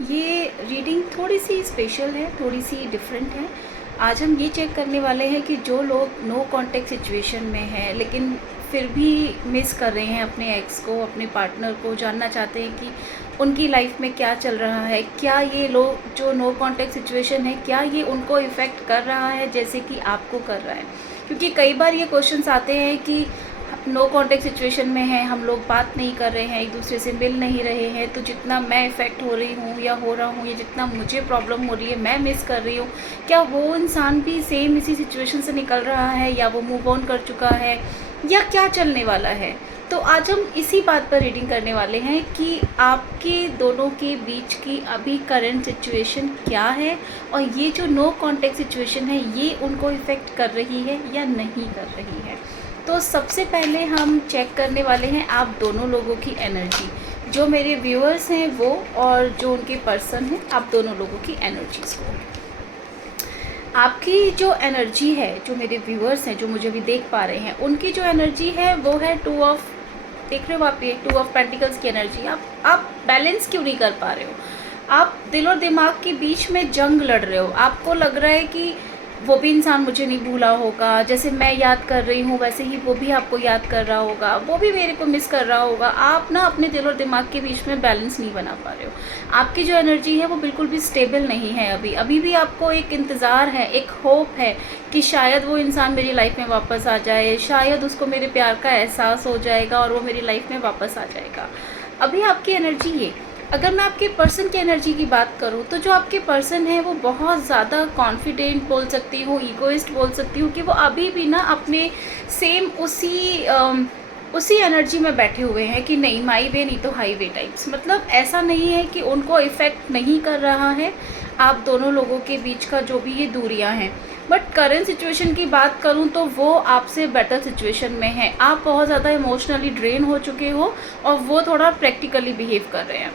ये रीडिंग थोड़ी सी स्पेशल है, थोड़ी सी डिफरेंट है। आज हम ये चेक करने वाले हैं कि जो लोग नो कॉन्टैक्ट सिचुएशन में हैं लेकिन फिर भी मिस कर रहे हैं अपने एक्स को, अपने पार्टनर को, जानना चाहते हैं कि उनकी लाइफ में क्या चल रहा है, क्या ये लोग जो नो कॉन्टैक्ट सिचुएशन है क्या ये उनको इफ़ेक्ट कर रहा है जैसे कि आपको कर रहा है। क्योंकि कई बार ये क्वेश्चंस आते हैं कि नो कॉन्टैक्ट सिचुएशन में है, हम लोग बात नहीं कर रहे हैं, एक दूसरे से मिल नहीं रहे हैं, तो जितना मैं इफ़ेक्ट हो रही हूँ या हो रहा हूँ या जितना मुझे प्रॉब्लम हो रही है, मैं मिस कर रही हूँ, क्या वो इंसान भी सेम इसी सिचुएशन से निकल रहा है या वो मूव ऑन कर चुका है या क्या चलने वाला है। तो आज हम इसी बात पर रीडिंग करने वाले हैं कि आपके दोनों के बीच की अभी करंट सिचुएशन क्या है और ये जो नो कॉन्टैक्ट सिचुएशन है ये उनको इफ़ेक्ट कर रही है या नहीं कर रही है। तो सबसे पहले हम चेक करने वाले हैं आप दोनों लोगों की एनर्जी, जो मेरे व्यूअर्स हैं वो और जो उनके पर्सन हैं, आप दोनों लोगों की एनर्जीज़ को। आपकी जो एनर्जी है, जो मेरे व्यूअर्स हैं जो मुझे अभी देख पा रहे हैं, उनकी जो एनर्जी है वो है टू ऑफ, देख रहे हो आप, ये टू ऑफ पेंटिकल्स की एनर्जी। आप बैलेंस क्यों नहीं कर पा रहे हो? आप दिल और दिमाग के बीच में जंग लड़ रहे हो। आपको लग रहा है कि वो भी इंसान मुझे नहीं भूला होगा, जैसे मैं याद कर रही हूँ वैसे ही वो भी आपको याद कर रहा होगा, वो भी मेरे को मिस कर रहा होगा। आप ना अपने दिल और दिमाग के बीच में बैलेंस नहीं बना पा रहे हो। आपकी जो एनर्जी है वो बिल्कुल भी स्टेबल नहीं है। अभी भी आपको एक इंतज़ार है, एक होप है कि शायद वो इंसान मेरी लाइफ में वापस आ जाए, शायद उसको मेरे प्यार का एहसास हो जाएगा और वो मेरी लाइफ में वापस आ जाएगा। अभी आपकी एनर्जी ये। अगर मैं आपके पर्सन की एनर्जी की बात करूँ तो जो आपके पर्सन है वो बहुत ज़्यादा कॉन्फिडेंट बोल सकती हूँ, ईगोइस्ट बोल सकती हूँ कि वो अभी भी ना अपने सेम उसी एनर्जी में बैठे हुए हैं कि नहीं माई वे नहीं तो हाई वे टाइप्स। मतलब ऐसा नहीं है कि उनको इफ़ेक्ट नहीं कर रहा है आप दोनों लोगों के बीच का जो भी ये दूरियां हैं। बट करेंट सिचुएशन की बात करूं तो वो आपसे बेटर सिचुएशन में है। आप बहुत ज़्यादा इमोशनली ड्रेन हो चुके हो और वो थोड़ा प्रैक्टिकली बिहेव कर रहे हैं।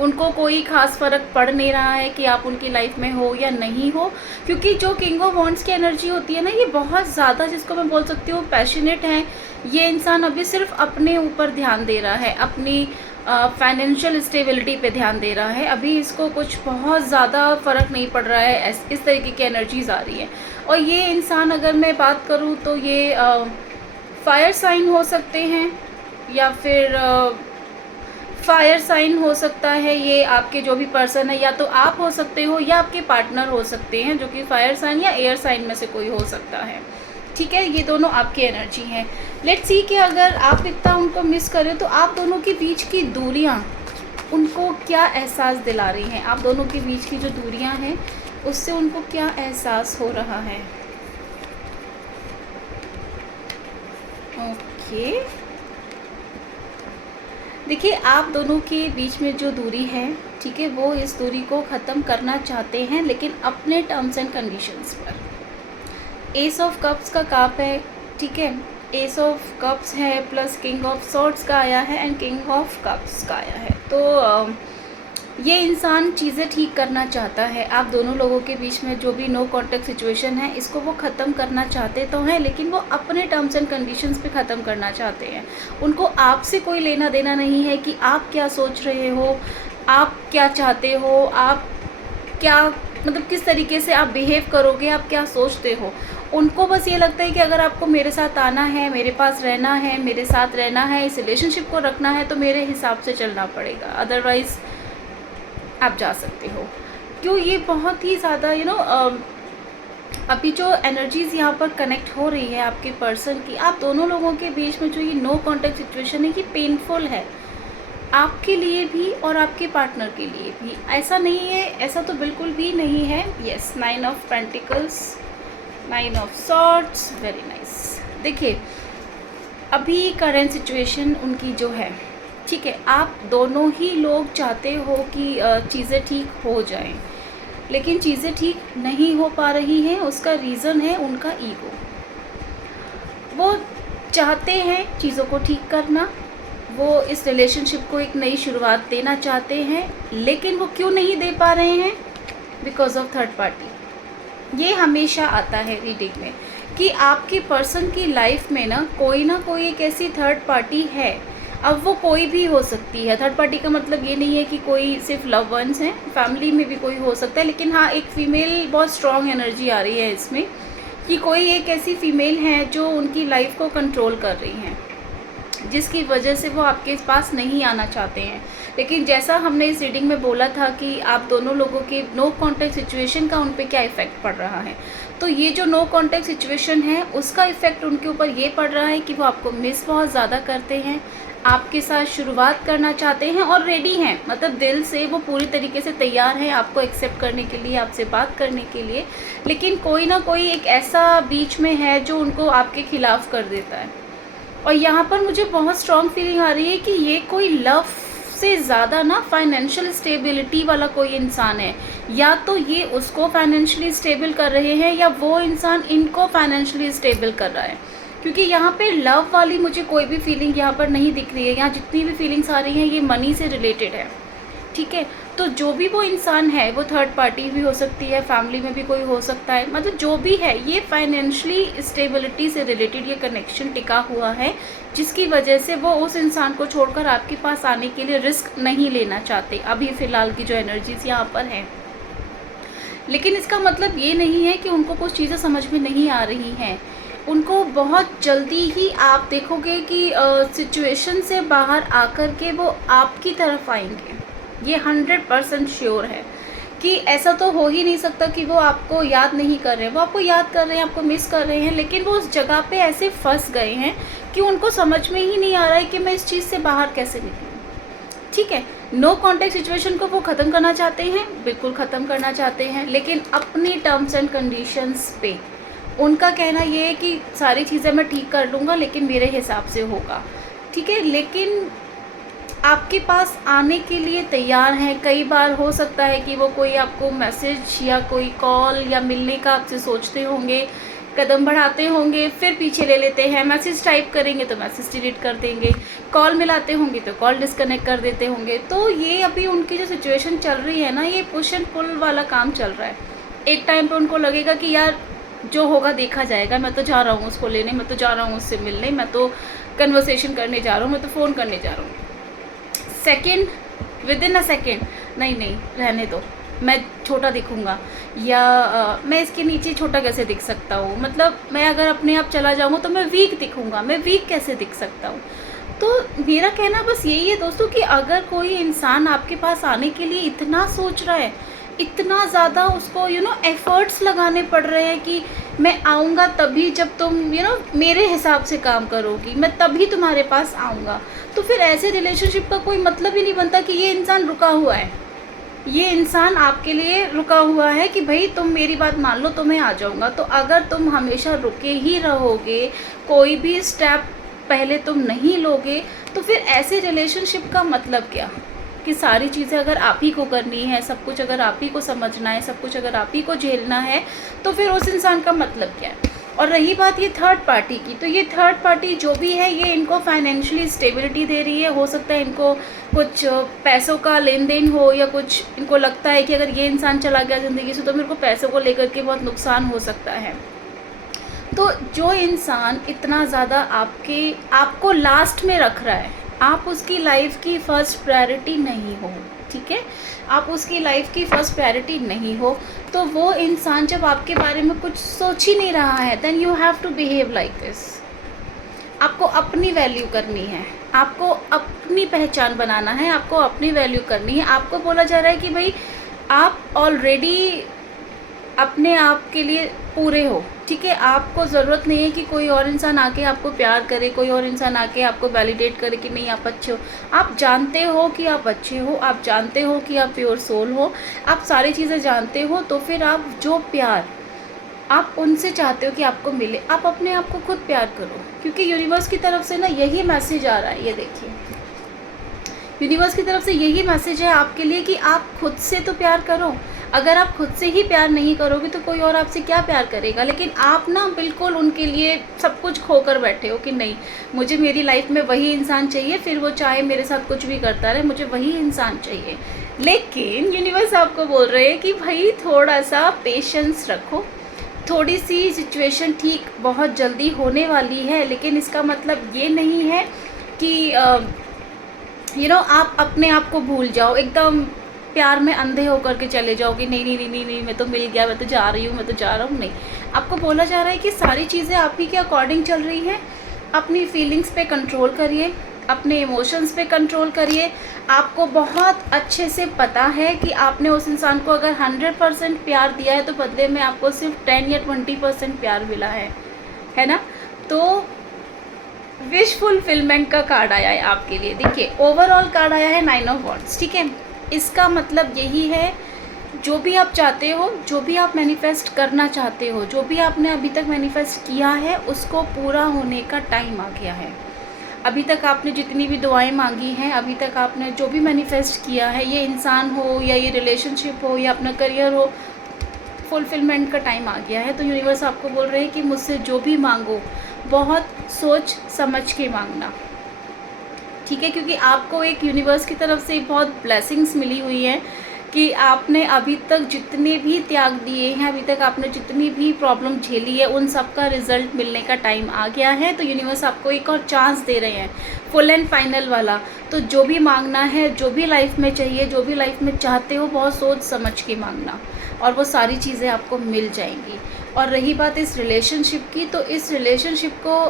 उनको कोई ख़ास फ़र्क पड़ नहीं रहा है कि आप उनकी लाइफ में हो या नहीं हो, क्योंकि जो किंग ऑफ वॉन्ड्स की एनर्जी होती है ना, ये बहुत ज़्यादा, जिसको मैं बोल सकती हूँ पैशनेट है। ये इंसान अभी सिर्फ अपने ऊपर ध्यान दे रहा है, अपनी फाइनेंशियल स्टेबिलिटी पे ध्यान दे रहा है। अभी इसको कुछ बहुत ज़्यादा फ़र्क नहीं पड़ रहा है, इस तरीके की एनर्जीज आ रही है। और ये इंसान, अगर मैं बात करूँ तो ये फायर साइन हो सकते हैं या फिर फायर साइन हो सकता है। ये आपके जो भी पर्सन है, या तो आप हो सकते हो या आपके पार्टनर हो सकते हैं, जो कि फायर साइन या एयर साइन में से कोई हो सकता है। ठीक है, ये दोनों आपकी एनर्जी हैं। लेट्स सी कि अगर आप इतना उनको मिस करें तो आप दोनों के बीच की दूरियां उनको क्या एहसास दिला रही हैं। आप दोनों के बीच की जो दूरियां हैं उससे उनको क्या एहसास हो रहा है। ओके, देखिए आप दोनों के बीच में जो दूरी है, ठीक है, वो इस दूरी को ख़त्म करना चाहते हैं लेकिन अपने टर्म्स एंड कंडीशंस पर। एस ऑफ कप्स का काप है, ठीक है, एस ऑफ कप्स है प्लस किंग ऑफ सॉर्ड्स का आया है एंड किंग ऑफ कप्स का आया है। तो ये इंसान चीज़ें ठीक करना चाहता है। आप दोनों लोगों के बीच में जो भी नो कॉन्टैक्ट सिचुएशन है इसको वो ख़त्म करना चाहते तो हैं, लेकिन वो अपने टर्म्स एंड कंडीशंस पे ख़त्म करना चाहते हैं। उनको आपसे कोई लेना देना नहीं है कि आप क्या सोच रहे हो, आप क्या चाहते हो, आप क्या, मतलब किस तरीके से आप बिहेव करोगे, आप क्या सोचते हो। उनको बस ये लगता है कि अगर आपको मेरे साथ आना है, मेरे पास रहना है, मेरे साथ रहना है, इस रिलेशनशिप को रखना है तो मेरे हिसाब से चलना पड़ेगा, अदरवाइज़ आप जा सकते हो। क्यों, ये बहुत ही ज़्यादा अभी जो एनर्जीज़ यहाँ पर कनेक्ट हो रही है आपके पर्सन की, आप दोनों लोगों के बीच में जो ये नो कॉन्टैक्ट सिचुएशन है ये पेनफुल है आपके लिए भी और आपके पार्टनर के लिए भी। ऐसा नहीं है, ऐसा तो बिल्कुल भी नहीं है। Yes, 9 of pentacles, 9 of swords, very nice. देखिए अभी करेंट सिचुएशन उनकी जो है, ठीक है, आप दोनों ही लोग चाहते हो कि चीज़ें ठीक हो जाएं, लेकिन चीज़ें ठीक नहीं हो पा रही हैं। उसका रीज़न है उनका ईगो। वो चाहते हैं चीज़ों को ठीक करना, वो इस रिलेशनशिप को एक नई शुरुआत देना चाहते हैं, लेकिन वो क्यों नहीं दे पा रहे हैं? Because of third party. ये हमेशा आता है रीडिंग में कि आपके पर्सन की लाइफ में ना कोई एक ऐसी थर्ड पार्टी है। अब वो कोई भी हो सकती है। थर्ड पार्टी का मतलब ये नहीं है कि कोई सिर्फ लव वंस हैं, फैमिली में भी कोई हो सकता है। लेकिन हाँ, एक फ़ीमेल बहुत स्ट्रॉन्ग एनर्जी आ रही है इसमें कि कोई एक ऐसी फ़ीमेल है जो उनकी लाइफ को कंट्रोल कर रही हैं, जिसकी वजह से वो आपके पास नहीं आना चाहते हैं। लेकिन जैसा हमने इस रीडिंग में बोला था कि आप दोनों लोगों के नो कॉन्टैक्ट सिचुएशन का उन पे क्या इफ़ेक्ट पड़ रहा है, तो ये जो नो कॉन्टैक्ट सिचुएशन है उसका इफ़ेक्ट उनके ऊपर ये पड़ रहा है कि वो आपको मिस बहुत ज़्यादा करते हैं, आपके साथ शुरुआत करना चाहते हैं और रेडी हैं, मतलब दिल से वो पूरी तरीके से तैयार हैं आपको एक्सेप्ट करने के लिए, आपसे बात करने के लिए। लेकिन कोई ना कोई एक ऐसा बीच में है जो उनको आपके ख़िलाफ़ कर देता है। और यहाँ पर मुझे बहुत स्ट्रॉन्ग फीलिंग आ रही है कि ये कोई लव से ज़्यादा ना फाइनेंशियल स्टेबिलिटी वाला कोई इंसान है। या तो ये उसको फाइनेंशियली स्टेबल कर रहे हैं या वो इंसान इनको फाइनेंशियली स्टेबल कर रहा है, क्योंकि यहाँ पे लव वाली मुझे कोई भी फीलिंग यहाँ पर नहीं दिख रही है। यहाँ जितनी भी फीलिंग्स आ रही हैं ये मनी से रिलेटेड है, ठीक है। तो जो भी वो इंसान है, वो थर्ड पार्टी भी हो सकती है, फैमिली में भी कोई हो सकता है, मतलब जो भी है, ये फाइनेंशियली स्टेबिलिटी से रिलेटेड ये कनेक्शन टिका हुआ है, जिसकी वजह से वो उस इंसान को छोड़कर आपके पास आने के लिए रिस्क नहीं लेना चाहते अभी फ़िलहाल की जो एनर्जीज यहाँ पर हैं। लेकिन इसका मतलब ये नहीं है कि उनको कुछ चीज़ें समझ में नहीं आ रही हैं। उनको बहुत जल्दी ही आप देखोगे कि सिचुएशन से बाहर आकर के वो आपकी तरफ आएंगे। ये 100% श्योर है कि ऐसा तो हो ही नहीं सकता कि वो आपको याद नहीं कर रहे हैं। वो आपको याद कर रहे हैं, आपको मिस कर रहे हैं, लेकिन वो उस जगह पे ऐसे फंस गए हैं कि उनको समझ में ही नहीं आ रहा है कि मैं इस चीज़ से बाहर कैसे निकलूँ, ठीक है। नो कॉन्टैक्ट सिचुएशन को वो ख़त्म करना चाहते हैं, बिल्कुल ख़त्म करना चाहते हैं, लेकिन अपनी टर्म्स एंड कंडीशंस पे। उनका कहना ये है कि सारी चीज़ें मैं ठीक कर लूँगा, लेकिन मेरे हिसाब से होगा, ठीक है। लेकिन आपके पास आने के लिए तैयार हैं। कई बार हो सकता है कि वो कोई आपको मैसेज या कोई कॉल या मिलने का आपसे सोचते होंगे, कदम बढ़ाते होंगे, फिर पीछे ले लेते हैं। मैसेज टाइप करेंगे तो मैसेज डिलीट कर देंगे, कॉल मिलाते होंगे तो कॉल डिस्कनेक्ट कर देते होंगे। तो ये अभी उनकी जो सिचुएशन चल रही है ना, ये पुश एंड पुल वाला काम चल रहा है। एक टाइम पे उनको लगेगा कि यार जो होगा देखा जाएगा, मैं तो जा रहा हूँ उसको लेने, मैं तो जा रहा हूँ उससे मिलने, मैं तो कन्वर्सेशन करने जा रहा हूँ, मैं तो फ़ोन करने जा रहा हूँ। Second, with in a second, नहीं रहने दो, मैं छोटा दिखूँगा, या मैं इसके नीचे छोटा कैसे दिख सकता हूँ, मतलब मैं अगर अपने आप चला जाऊँगा तो मैं वीक दिखूँगा, मैं वीक कैसे दिख सकता हूँ। तो मेरा कहना बस यही है दोस्तों कि अगर कोई इंसान आपके पास आने के लिए इतना सोच रहा है, इतना ज़्यादा उसको एफ़र्ट्स लगाने पड़ रहे हैं कि मैं आऊँगा तभी जब तुम मेरे हिसाब से काम करोगी, मैं तभी तुम्हारे पास आऊँगा, तो फिर ऐसे रिलेशनशिप का कोई मतलब ही नहीं बनता कि ये इंसान रुका हुआ है। ये इंसान आपके लिए रुका हुआ है कि भाई तुम मेरी बात मान लो तो मैं आ जाऊँगा। तो अगर तुम हमेशा रुके ही रहोगे, कोई भी स्टेप पहले तुम नहीं लोगे, तो फिर ऐसे रिलेशनशिप का मतलब क्या, कि सारी चीज़ें अगर आप ही को करनी है, सब कुछ अगर आप ही को समझना है, सब कुछ अगर आप ही को झेलना है, तो फिर उस इंसान का मतलब क्या है। और रही बात ये थर्ड पार्टी की, तो ये थर्ड पार्टी जो भी है, ये इनको फाइनेंशियली स्टेबिलिटी दे रही है। हो सकता है इनको कुछ पैसों का लेन देन हो, या कुछ इनको लगता है कि अगर ये इंसान चला गया ज़िंदगी से तो मेरे को पैसों को लेकर के बहुत नुकसान हो सकता है। तो जो इंसान इतना ज़्यादा आपको लास्ट में रख रहा है, आप उसकी लाइफ की फ़र्स्ट प्रायोरिटी नहीं हो, ठीक है, आप उसकी लाइफ की फ़र्स्ट प्रायोरिटी नहीं हो, तो वो इंसान जब आपके बारे में कुछ सोच ही नहीं रहा है, then you have to behave like this. आपको अपनी वैल्यू करनी है, आपको अपनी पहचान बनाना है, आपको अपनी वैल्यू करनी है। आपको बोला जा रहा है कि भाई आप ऑलरेडी अपने आप के लिए पूरे हो, ठीक है। आपको ज़रूरत नहीं है कि कोई और इंसान आके आपको प्यार करे, कोई और इंसान आके आपको वैलिडेट करे कि नहीं आप अच्छे हो। आप जानते हो कि आप अच्छे हो, आप जानते हो कि आप प्योर सोल हो, आप सारी चीज़ें जानते हो, तो फिर आप जो प्यार आप उनसे चाहते हो कि आपको मिले, आप अपने आप को खुद प्यार करो, क्योंकि यूनिवर्स की तरफ से ना यही मैसेज आ रहा है। ये देखिए, यूनिवर्स की तरफ से यही मैसेज है आपके लिए कि आप खुद से तो प्यार करो। अगर आप खुद से ही प्यार नहीं करोगे तो कोई और आपसे क्या प्यार करेगा। लेकिन आप ना बिल्कुल उनके लिए सब कुछ खोकर बैठे हो कि नहीं, मुझे मेरी लाइफ में वही इंसान चाहिए, फिर वो चाहे मेरे साथ कुछ भी करता रहे, मुझे वही इंसान चाहिए। लेकिन यूनिवर्स आपको बोल रहे हैं कि भाई थोड़ा सा पेशेंस रखो, थोड़ी सी सिचुएशन ठीक बहुत जल्दी होने वाली है। लेकिन इसका मतलब ये नहीं है कि आप अपने आप को भूल जाओ, एकदम प्यार में अंधे होकर के चले जाओ कि नहीं नहीं नहीं नहीं नहीं, मैं तो मिल गया, मैं तो जा रही हूँ, मैं तो जा रहा हूँ। नहीं, आपको बोला जा रहा है कि सारी चीज़ें आप ही के अकॉर्डिंग चल रही हैं। अपनी फीलिंग्स पे कंट्रोल करिए, अपने इमोशंस पे कंट्रोल करिए। आपको बहुत अच्छे से पता है कि आपने उस इंसान को अगर 100% प्यार दिया है तो बदले में आपको सिर्फ 10 या 20% प्यार मिला है ना। तो विश फुलफिलमेंट का कार्ड आया है आपके लिए। देखिए, ओवरऑल कार्ड आया है 9 ऑफ वॉन्ड्स, ठीक है। इसका मतलब यही है, जो भी आप चाहते हो, जो भी आप मैनिफेस्ट करना चाहते हो, जो भी आपने अभी तक मैनिफेस्ट किया है, उसको पूरा होने का टाइम आ गया है। अभी तक आपने जितनी भी दुआएं मांगी हैं, अभी तक आपने जो भी मैनिफेस्ट किया है, ये इंसान हो या ये रिलेशनशिप हो या अपना करियर हो, फुलफिलमेंट का टाइम आ गया है। तो यूनिवर्स आपको बोल रहे हैं कि मुझसे जो भी मांगो बहुत सोच समझ के मांगना, ठीक है। क्योंकि आपको एक यूनिवर्स की तरफ से बहुत ब्लेसिंग्स मिली हुई हैं कि आपने अभी तक जितने भी त्याग दिए हैं, अभी तक आपने जितनी भी प्रॉब्लम झेली है, उन सब का रिजल्ट मिलने का टाइम आ गया है। तो यूनिवर्स आपको एक और चांस दे रहे हैं, फुल एंड फाइनल वाला। तो जो भी मांगना है, जो भी लाइफ में चाहिए, जो भी लाइफ में चाहते हो, बहुत सोच समझ के मांगना, और वो सारी चीज़ें आपको मिल जाएंगी। और रही बात इस रिलेशनशिप की, तो इस रिलेशनशिप को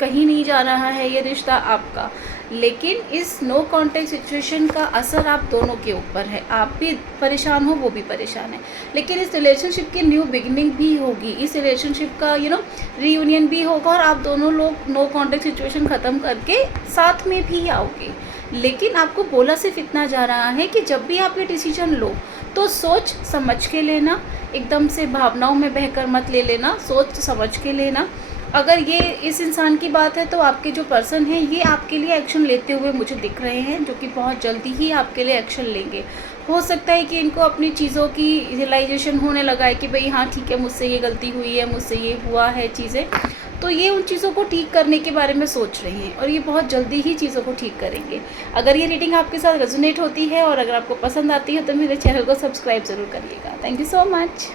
कहीं नहीं जा रहा है ये रिश्ता आपका, लेकिन इस नो कॉन्टेक्ट सिचुएशन का असर आप दोनों के ऊपर है। आप भी परेशान हो, वो भी परेशान है, लेकिन इस रिलेशनशिप की न्यू बिगिनिंग भी होगी, इस रिलेशनशिप का रीयूनियन भी होगा, और आप दोनों लोग नो कॉन्टेक्ट सिचुएशन ख़त्म करके साथ में भी आओगे। लेकिन आपको बोला सिर्फ इतना जा रहा है कि जब भी आप ये डिसीजन लो तो सोच समझ के लेना, एकदम से भावनाओं में बहकर मत ले लेना, सोच समझ के लेना। अगर ये इस इंसान की बात है तो आपके जो पर्सन हैं ये आपके लिए एक्शन लेते हुए मुझे दिख रहे हैं, जो कि बहुत जल्दी ही आपके लिए एक्शन लेंगे। हो सकता है कि इनको अपनी चीज़ों की रियलाइजेशन होने लगा है कि भाई हाँ ठीक है, मुझसे ये गलती हुई है, मुझसे ये हुआ है चीज़ें, तो ये उन चीज़ों को ठीक करने के बारे में सोच रहे हैं, और ये बहुत जल्दी ही चीज़ों को ठीक करेंगे। अगर ये रीडिंग आपके साथ रेजोनेट होती है और अगर आपको पसंद आती है तो मेरे चैनल को सब्सक्राइब ज़रूर करिएगा। Thank you so much.